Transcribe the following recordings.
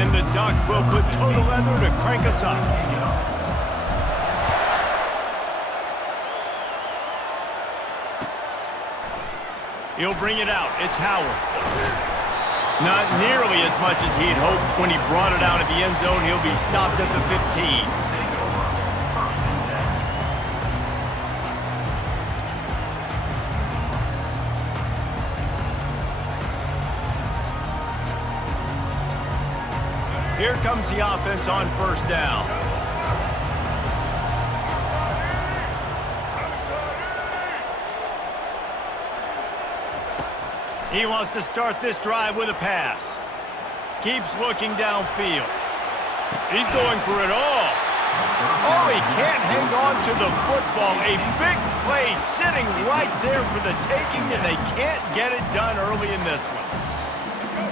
And the Ducks will put total leather to crank us up. He'll bring it out. It's Howard. Not nearly as much as he'd hoped when he brought it out of the end zone. He'll be stopped at the 15. Here comes the offense on first down. He wants to start this drive with a pass. Keeps looking downfield. He's going for it all. Oh, he can't hang on to the football. A big play sitting right there for the taking, and they can't get it done early in this one.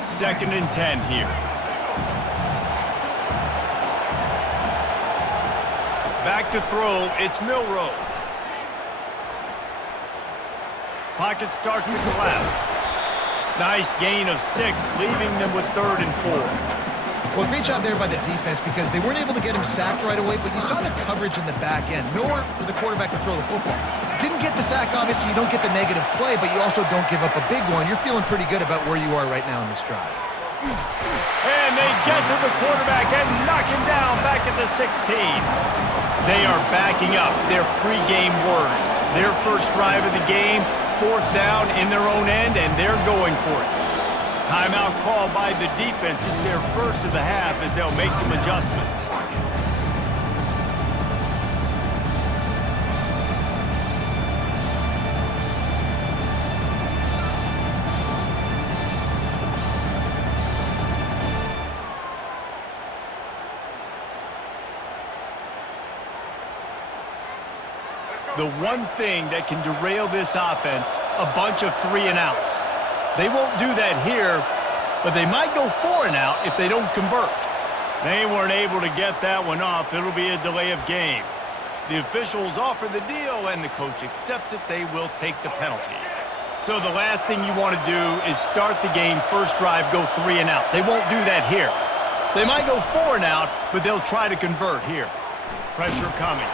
2nd and 10 here. Back to throw, it's Milroe. Pocket starts to collapse. Nice gain of 6, leaving them with 3rd and 4. Well, great job there by the defense because they weren't able to get him sacked right away, but you saw the coverage in the back end. Nowhere for the quarterback to throw the football. Didn't get the sack, obviously. You don't get the negative play, but you also don't give up a big one. You're feeling pretty good about where you are right now in this drive. And they get to the quarterback and knock him down back at the 16. They are backing up their pregame words. Their first drive of the game, 4th down in their own end, and they're going for it. Timeout call by the defense. It's their first of the half as they'll make some adjustments. The one thing that can derail this offense, a bunch of 3 and outs. They won't do that here, but they might go 4 and out if they don't convert. They weren't able to get that one off. It'll be a delay of game. The officials offer the deal, and the coach accepts it. They will take the penalty. So the last thing you want to do is start the game, first drive, go 3 and out. They won't do that here. They might go 4 and out, but they'll try to convert here. Pressure coming.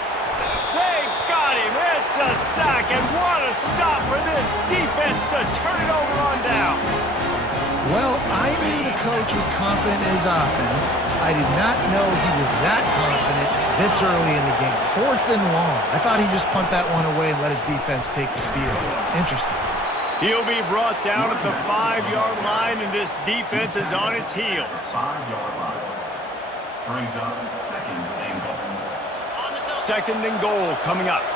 It's a sack, and what a stop for this defense to turn it over on downs. Well, I knew the coach was confident in his offense. I did not know he was that confident this early in the game. 4th and long. I thought he'd just punt that one away and let his defense take the field. Interesting. He'll be brought down at the 5-yard line, and this defense is on its heels. 5-yard line. Brings up 2nd and goal. 2nd and goal coming up.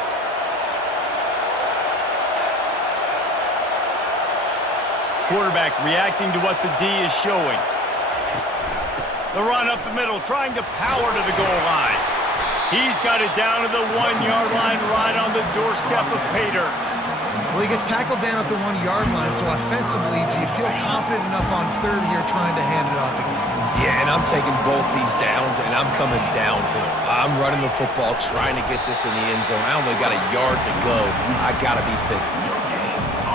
Quarterback reacting to what the D is showing. The run up the middle, trying to power to the goal line. He's got it down to the 1-yard line, right on the doorstep of Pater. Well, he gets tackled down at the 1-yard line, so offensively, do you feel confident enough on 3rd here trying to hand it off again? Yeah, and I'm taking both these downs, and I'm coming downhill. I'm running the football, trying to get this in the end zone. I only got a yard to go. I got to be physical.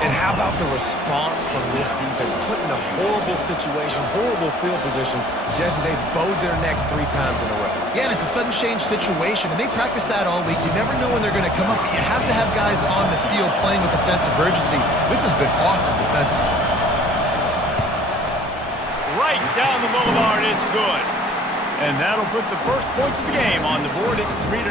And how about the response from this defense? Put in a horrible situation, horrible field position. Jesse, they bowed their necks 3 times in a row. Yeah, and it's a sudden change situation, and they practice that all week. You never know when they're going to come up, but you have to have guys on the field playing with a sense of urgency. This has been awesome defensively. Right down the boulevard, it's good. And that'll put the first points of the game on the board. It's 3-0.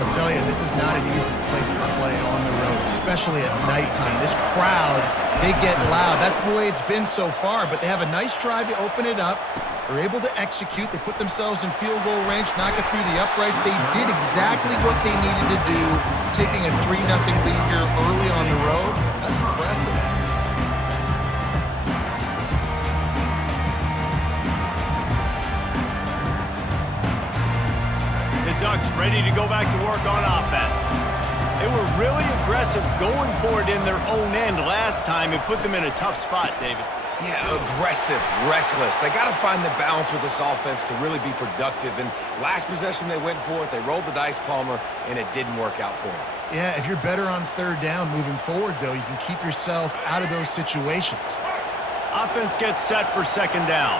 I'll tell you, this is not an easy place to play on the road, especially at nighttime. This crowd, they get loud. That's the way it's been so far, but they have a nice drive to open it up. They're able to execute. They put themselves in field goal range, knock it through the uprights. They did exactly what they needed to do, taking a 3-0 lead here early on the road. That's impressive. Ducks ready to go back to work on offense. They were really aggressive going for it in their own end last time. It put them in a tough spot, David. Yeah, aggressive, reckless. They got to find the balance with this offense to really be productive. And last possession they went for it, they rolled the dice, Palmer, and it didn't work out for them. Yeah, if you're better on 3rd down moving forward, though, you can keep yourself out of those situations. Offense gets set for 2nd down.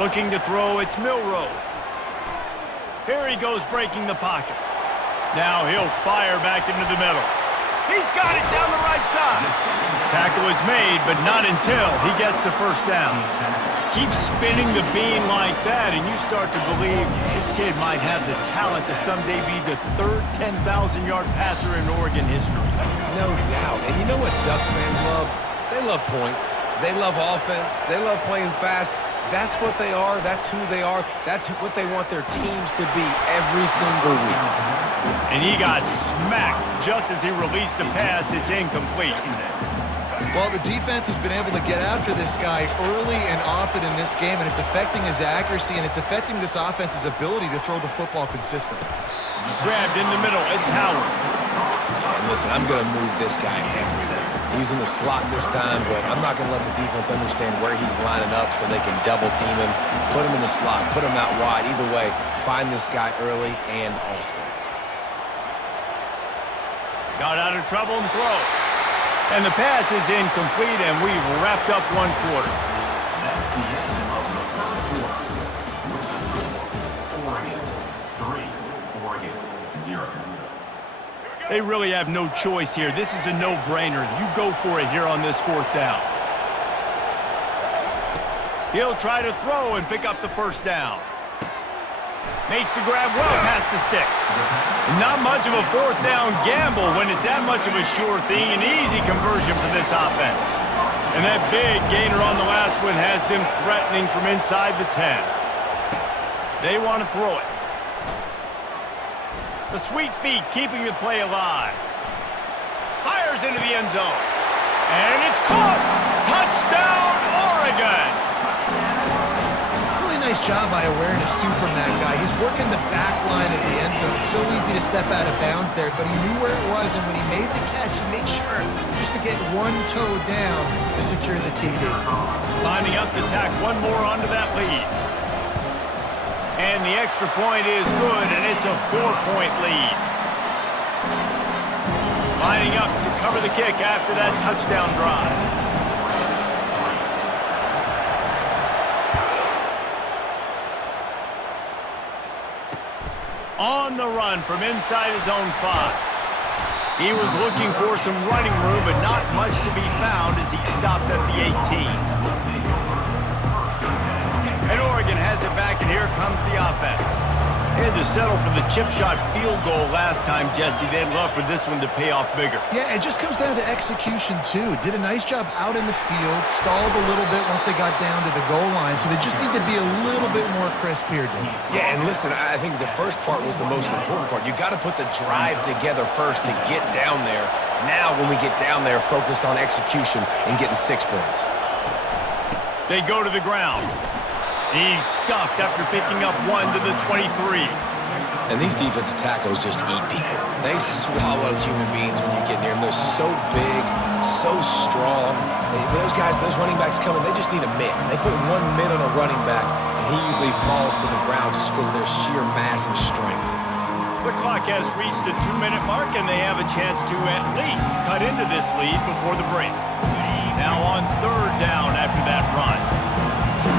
Looking to throw, it's Milroe. Here he goes breaking the pocket. Now he'll fire back into the middle. He's got it down the right side. Tackle is made, but not until he gets the first down. Keep spinning the bean like that, and you start to believe this kid might have the talent to someday be the third 10,000-yard passer in Oregon history. No doubt. And you know what Ducks fans love? They love points. They love offense. They love playing fast. That's what they are. That's who they are. That's what they want their teams to be every single week. And he got smacked just as he released the pass. It's incomplete. Well, the defense has been able to get after this guy early and often in this game, and it's affecting his accuracy, and it's affecting this offense's ability to throw the football consistently. Grabbed in the middle. It's Howard. And listen, I'm going to move this guy everywhere. He's in the slot this time, but I'm not going to let the defense understand where he's lining up so they can double team him, put him in the slot, put him out wide. Either way, find this guy early and often. Got out of trouble and throws. And the pass is incomplete, and we've wrapped up one quarter. That's the end of the third quarter. Oregon 3, Oregon 0. They really have no choice here. This is a no-brainer. You go for it here on this fourth down. He'll try to throw and pick up the first down. Makes the grab well past the sticks. Not much of a fourth down gamble when it's that much of a sure thing. An easy conversion for this offense. And that big gainer on the last one has them threatening from inside the 10. They want to throw it. The sweet feet keeping the play alive. Fires into the end zone. And it's caught. Touchdown, Oregon. Really nice job by awareness, too, from that guy. He's working the back line of the end zone. It's so easy to step out of bounds there, but he knew where it was, and when he made the catch, he made sure just to get one toe down to secure the TD. Lining up to tack one more onto that lead. And the extra point is good, and it's a 4-point lead. Lining up to cover the kick after that touchdown drive. On the run from inside his own 5. He was looking for some running room, but not much to be found as he stopped at the 18. And Oregon has it back, and here comes the offense. They had to settle for the chip shot field goal last time, Jesse. They'd love for this one to pay off bigger. Yeah, it just comes down to execution, too. Did a nice job out in the field, stalled a little bit once they got down to the goal line, so they just need to be a little bit more crisp here, Dave. Yeah, and listen, I think the first part was the most important part. You got to put the drive together first to get down there. Now, when we get down there, focus on execution and getting 6 points. They go to the ground. He's stuffed after picking up one to the 23. And these defensive tackles just eat people. They swallow human beings when you get near them. They're so big, so strong. Those guys, those running backs coming, they just need a mitt. They put one mitt on a running back, and he usually falls to the ground just because of their sheer mass and strength. The clock has reached the 2-minute mark, and they have a chance to at least cut into this lead before the break. Now on third down after that run.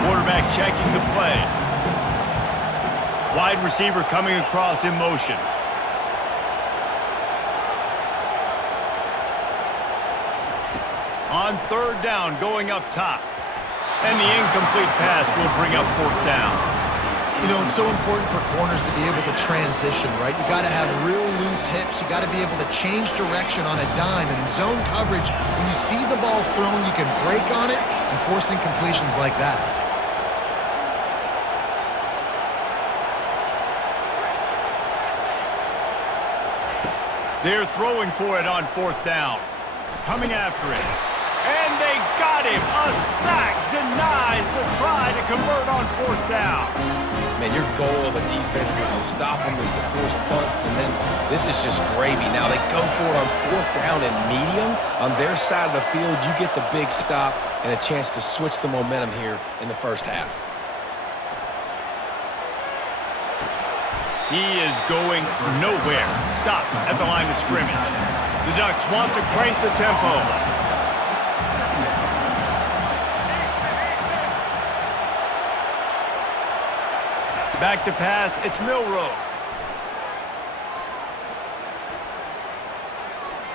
Quarterback checking the play. Wide receiver coming across in motion. On third down, going up top. And the incomplete pass will bring up fourth down. You know, it's so important for corners to be able to transition, right? You got to have real loose hips. You got to be able to change direction on a dime. And in zone coverage, when you see the ball thrown, you can break on it and force incompletions like that. They're throwing for it on fourth down. Coming after it. And they got him. A sack denies the try to convert on fourth down. Man, your goal of a defense is to stop them, is to force punts, and then this is just gravy. Now they go for it on fourth down and medium. On their side of the field, you get the big stop and a chance to switch the momentum here in the first half. He is going nowhere. Stop at the line of scrimmage. The Ducks want to crank the tempo. Back to pass, it's Milroe.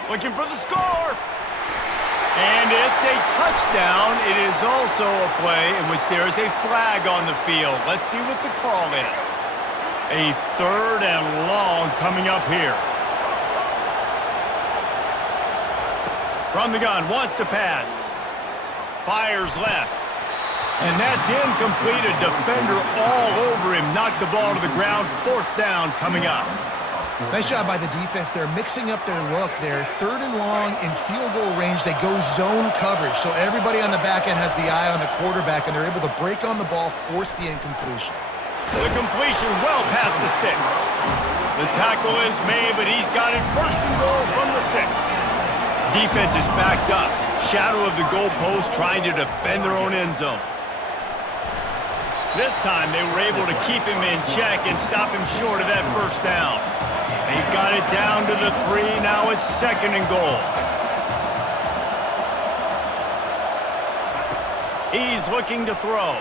Looking for the score. And it's a touchdown. It is also a play in which there is a flag on the field. Let's see what the call is. A 3rd and long coming up here. From the gun, wants to pass. Fires left. And that's incomplete. A defender all over him. Knocked the ball to the ground. 4th down coming up. Nice job by the defense. They're mixing up their look. They're 3rd and long in field goal range. They go zone coverage. So everybody on the back end has the eye on the quarterback, and they're able to break on the ball, force the incompletion. The completion well past the sticks. The tackle is made, but he's got it 1st and goal from the 6. Defense is backed up. Shadow of the goalpost trying to defend their own end zone. This time they were able to keep him in check and stop him short of that 1st down. They've got it down to the 3. Now it's 2nd and goal. He's looking to throw.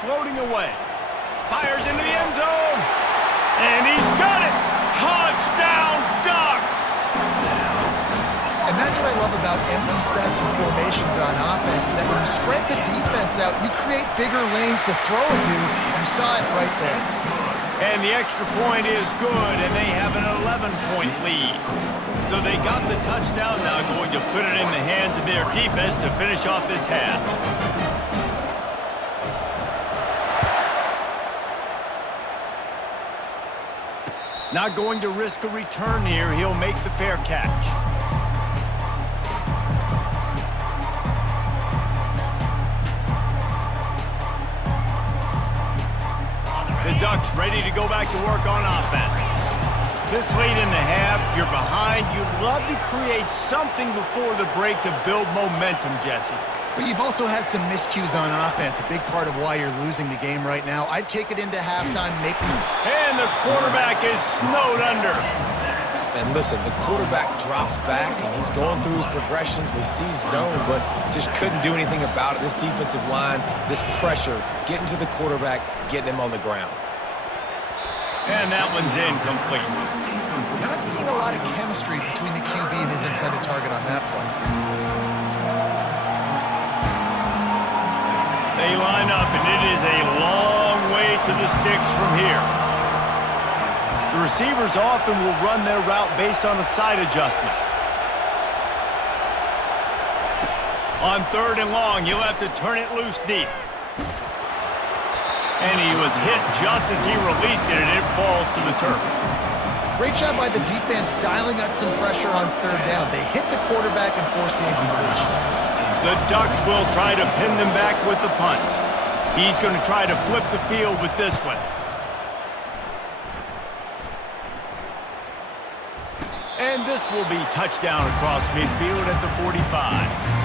Floating away. Fires into the end zone. And he's got it. Touchdown, Ducks! And that's what I love about empty sets and formations on offense, is that when you spread the defense out, you create bigger lanes to throw into. You saw it right there. And the extra point is good, and they have an 11-point lead. So they got the touchdown, now going to put it in the hands of their defense to finish off this half. Not going to risk a return here. He'll make the fair catch. The Ducks ready to go back to work on offense. This late in the half, you're behind. You'd love to create something before the break to build momentum, Jesse. But you've also had some miscues on offense, a big part of why you're losing the game right now. I'd take it into halftime, And the quarterback is snowed under. And listen, the quarterback drops back, and he's going through his progressions. We see zone, but just couldn't do anything about it. This defensive line, this pressure, getting to the quarterback, getting him on the ground. And that one's incomplete. Not seeing a lot of chemistry between the QB and his intended target on that play. They line up, and it is a long way to the sticks from here. The receivers often will run their route based on a side adjustment. On 3rd and long, he'll have to turn it loose deep. And he was hit just as he released it, and it falls to the turf. Great job by the defense dialing out some pressure on 3rd down. They hit the quarterback and forced the incompletion. The Ducks will try to pin them back with the punt. He's going to try to flip the field with this one. And this will be touchdown across midfield at the 45.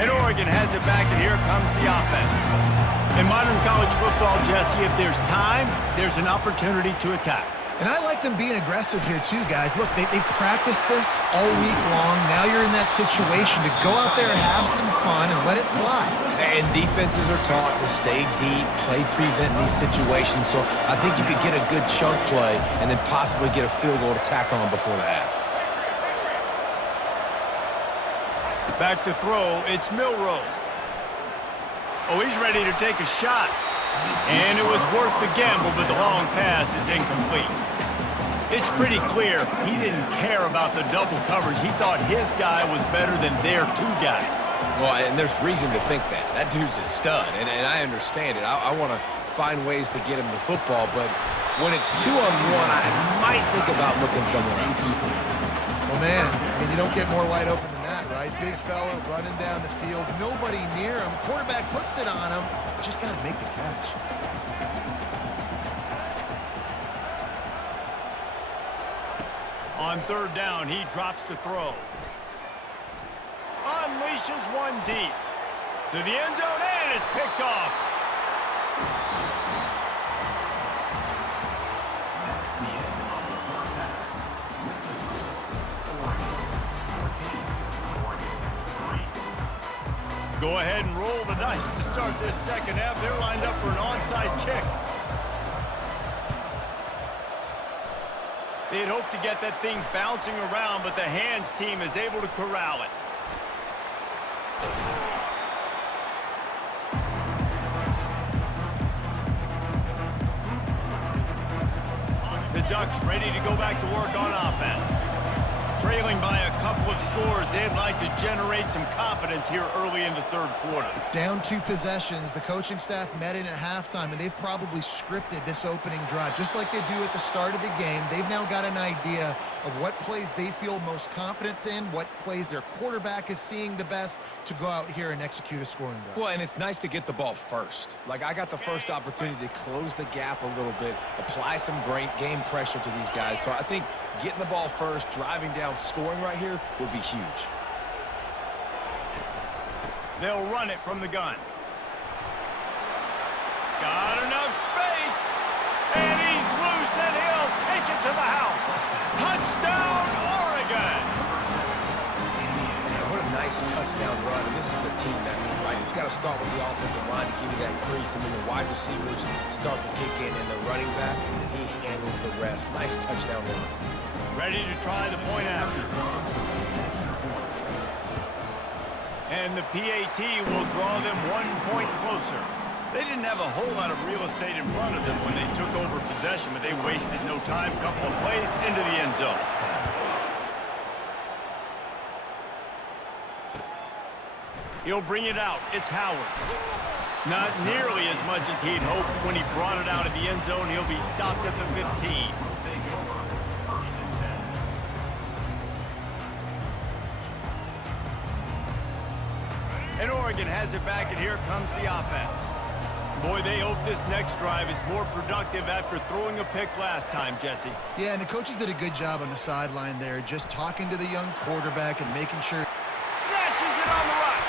And Oregon has it back, and here comes the offense. In modern college football, Jesse, if there's time, there's an opportunity to attack. And I like them being aggressive here too, guys. Look, they practice this all week long. Now you're in that situation to go out there, have some fun, and let it fly. And defenses are taught to stay deep, play prevent in these situations. So I think you could get a good chunk play and then possibly get a field goal to tack on before the half. Back to throw, it's Milroe. Oh, he's ready to take a shot. And it was worth the gamble, but the long pass is incomplete. It's pretty clear he didn't care about the double coverage. He thought his guy was better than their 2 guys. Well, and there's reason to think that. That dude's a stud, and I understand it. I want to find ways to get him the football, but when it's 2-on-1, I might think about looking somewhere else. Well, man, I mean, you don't get more wide open than that, right? Big fella running down the field, nobody near him. Quarterback puts it on him. Just got to make the catch. On 3rd down, he drops to throw. Unleashes one deep. To the end zone, and is picked off. Go ahead and roll the dice to start this second half. They're lined up for an onside kick. They'd hoped to get that thing bouncing around, but the hands team is able to corral it. The Ducks ready to go back to work on offense. Trailing by a couple of scores, they'd like to generate some confidence here early in the third quarter. Down 2 possessions, the coaching staff met in at halftime, and they've probably scripted this opening drive. Just like they do at the start of the game, they've now got an idea of what plays they feel most confident in, what plays their quarterback is seeing the best to go out here and execute a scoring drive. Well, and it's nice to get the ball first. Like, I got the first opportunity to close the gap a little bit, apply some great game pressure to these guys. So I think getting the ball first, driving down, scoring right here would be huge. They'll run it from the gun. Got enough space. And he's loose, and he'll take it to the house. Touchdown, Oregon! Man, what a nice touchdown run. And this is a team effort, right? It's got to start with the offensive line to give you that crease, and then the wide receivers start to kick in, and the running back, he handles the rest. Nice touchdown run. Ready to try the point after. And the PAT will draw them 1 point closer. They didn't have a whole lot of real estate in front of them when they took over possession, but they wasted no time. Couple of plays into the end zone. He'll bring it out. It's Howard. Not nearly as much as he'd hoped when he brought it out of the end zone. He'll be stopped at the 15. And Oregon has it back, and here comes the offense. Boy, they hope this next drive is more productive after throwing a pick last time, Jesse. Yeah, and the coaches did a good job on the sideline there, just talking to the young quarterback and making sure. Snatches it on the right.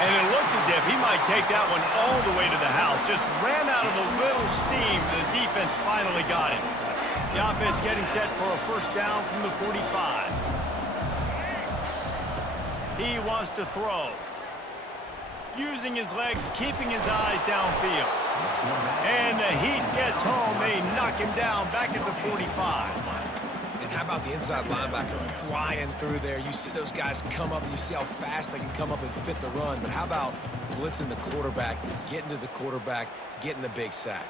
And it looked as if he might take that one all the way to the house. Just ran out of a little steam, and the defense finally got him. The offense getting set for a first down from the 45. He wants to throw. Using his legs, keeping his eyes downfield. And the heat gets home. They knock him down back at the 45. And how about the inside linebacker flying through there? You see those guys come up, and you see how fast they can come up and fit the run. But how about blitzing the quarterback, getting to the quarterback, getting the big sack?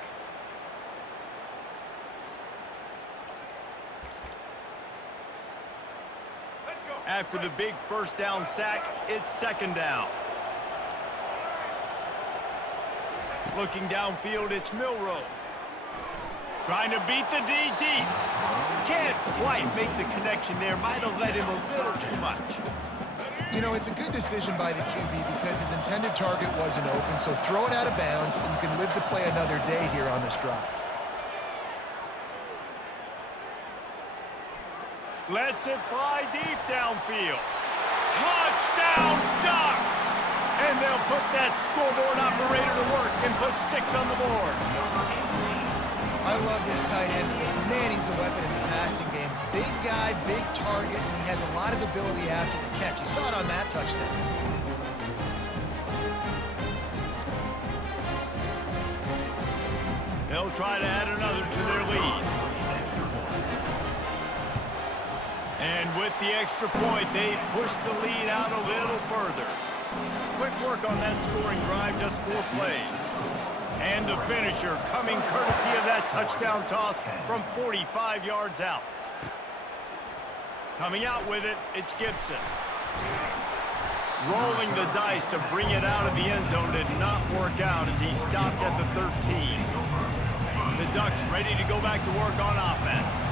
After the big first down sack, it's second down. Looking downfield, it's Milroe. Trying to beat the D deep. Can't quite make the connection there. Might have led him a little too much. You know, it's a good decision by the QB because his intended target wasn't open, so throw it out of bounds, and you can live to play another day here on this drive. Lets it fly deep downfield. Touchdown, Ducks! And they'll put that scoreboard operator to work and put 6 on the board. I love this tight end because, man, he's a weapon in the passing game. Big guy, big target, and he has a lot of ability after the catch. You saw it on that touchdown. They'll try to add another to their lead. And with the extra point, they push the lead out a little further. Quick work on that scoring drive, just 4 plays. And the finisher coming courtesy of that touchdown toss from 45 yards out. Coming out with it, it's Gibson. Rolling the dice to bring it out of the end zone did not work out as he stopped at the 13. The Ducks ready to go back to work on offense.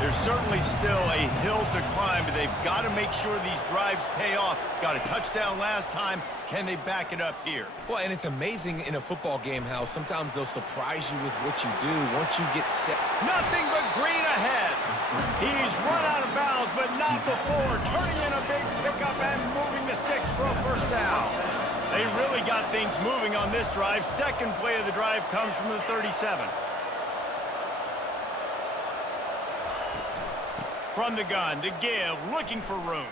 There's certainly still a hill to climb, but they've got to make sure these drives pay off. Got a touchdown last time. Can they back it up here? Well, and it's amazing in a football game how sometimes they'll surprise you with what you do once you get set. Nothing but green ahead. He's run out of bounds, but not before. Turning in a big pickup and moving the sticks for a first down. They really got things moving on this drive. Second play of the drive comes from the 37. From the gun to give, looking for room.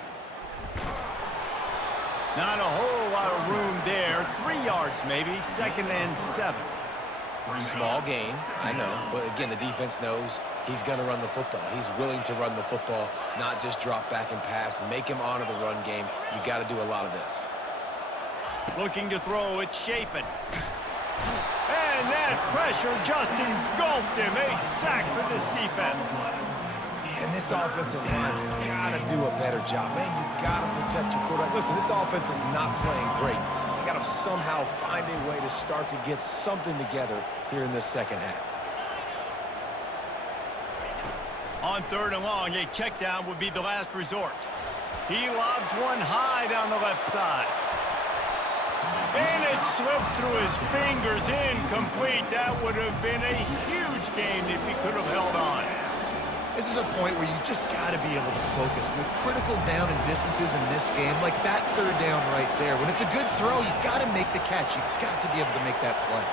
Not a whole lot of room there. 3 yards maybe, 2nd and 7. Small gain, I know, but again, the defense knows he's going to run the football. He's willing to run the football, not just drop back and pass, make him honor the run game. You got to do a lot of this. Looking to throw, it's Shapen. And that pressure just engulfed him. A sack for this defense. And this offensive line's got to do a better job. Man, you got to protect your quarterback. Listen, this offense is not playing great. They got to somehow find a way to start to get something together here in this second half. On 3rd and long, a check down would be the last resort. He lobs one high down the left side. And it slips through his fingers, incomplete. That would have been a huge gain if he could have held on. This is a point where you just got to be able to focus. The critical down and distances in this game, like that 3rd down right there. When it's a good throw, you got to make the catch. You got to be able to make that play.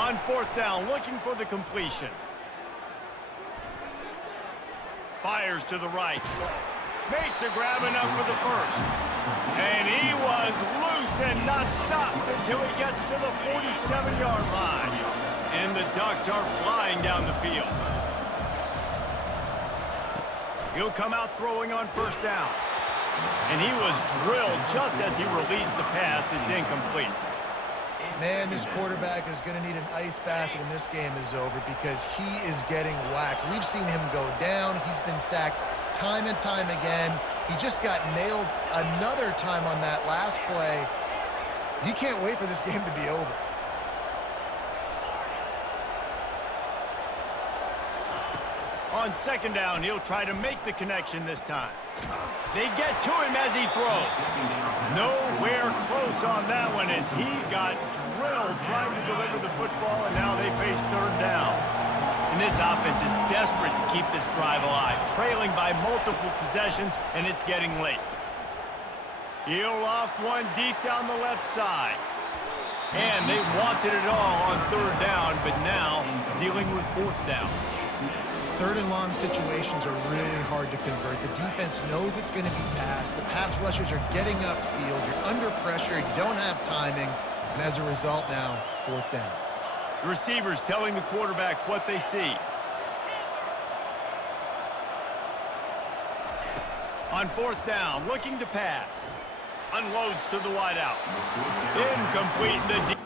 On 4th down, looking for the completion. Fires to the right. Makes a grab enough for the first. And he was loose and not stopped until he gets to the 47-yard line. And the Ducks are flying down the field. He'll come out throwing on 1st down. And he was drilled just as he released the pass. It's incomplete. Man, this quarterback is going to need an ice bath when this game is over because he is getting whacked. We've seen him go down. He's been sacked time and time again. He just got nailed another time on that last play. He can't wait for this game to be over. On 2nd down, he'll try to make the connection this time. They get to him as he throws. Nowhere close on that one as he got drilled trying to deliver the football, and now they face 3rd down. And this offense is desperate to keep this drive alive, trailing by multiple possessions, and it's getting late. He'll loft one deep down the left side. And they wanted it all on 3rd down, but now dealing with 4th down. 3rd and long situations are really hard to convert. The defense knows it's going to be passed. The pass rushers are getting upfield. You're under pressure. You don't have timing. And as a result now, 4th down. The receivers telling the quarterback what they see. On 4th down, looking to pass. Unloads to the wideout. Incomplete. The